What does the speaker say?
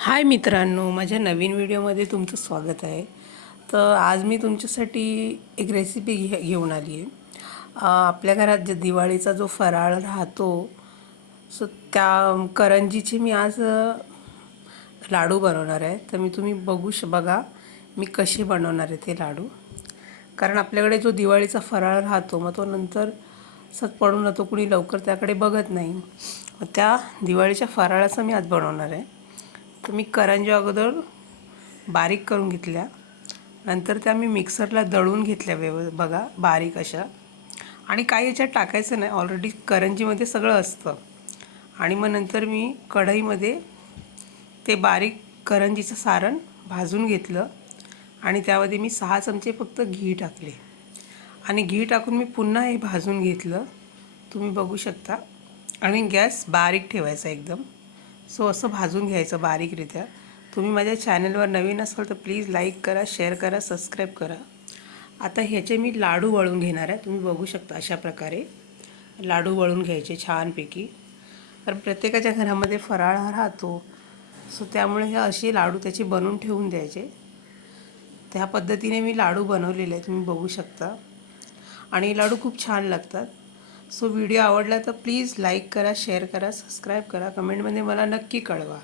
हाय मित्रांनो माझ्या नवीन व्हिडिओमध्ये तुमचं स्वागत आहे. तर आज मी तुमच्यासाठी एक रेसिपी घे घेऊन आली आहे. आपल्या घरात जे दिवाळीचा जो फराळ राहतो सो त्या करंजीचे मी आज लाडू बनवणार आहे. तर मी तुम्ही बघू श बघा मी कसे बनवणार आहे ते लाडू. कारण आपल्याकडे जो दिवाळीचा फराळ राहतो मग तो नंतर सत पडून राहतो कुणी लवकर त्याकडे बघत नाही. मग त्या दिवाळीच्या फराळाचं मी आज बनवणार आहे. तर मी करंजी अगोदर बारीक करून घेतल्या. नंतर त्या मी मिक्सरला दळून घेतल्या व्यव बघा बारीक अशा. आणि काही याच्यात टाकायचं नाही. ऑलरेडी करंजीमध्ये सगळं असतं. आणि मग नंतर मी कढईमध्ये ते बारीक करंजीचं सारण भाजून घेतलं. आणि त्यामध्ये मी सहा चमचे फक्त घी टाकले. आणि घी टाकून मी पुन्हा हे भाजून घेतलं. तुम्ही बघू शकता. आणि गॅस बारीक ठेवायचा एकदम. सो असं भाजून घ्यायचं बारीकरित्या. तुम्ही माझ्या चॅनलवर नवीन असाल तर प्लीज लाईक करा शेअर करा सबस्क्राईब करा. आता ह्याचे मी लाडू वळून घेणार आहे. तुम्ही बघू शकता अशा प्रकारे. लाडू वळून घ्यायचे छानपैकी. कारण प्रत्येकाच्या घरामध्ये फराळ हा राहतो. सो त्यामुळे हे असे लाडू त्याचे बनवून ठेवून द्यायचे. त्या पद्धतीने मी लाडू बनवलेले आहेत. तुम्ही बघू शकता. आणि लाडू खूप छान लागतात. सो व्हिडिओ आवडला तर प्लीज लाईक करा शेअर करा सबस्क्राईब करा. कमेंटमध्ये मला नक्की कळवा.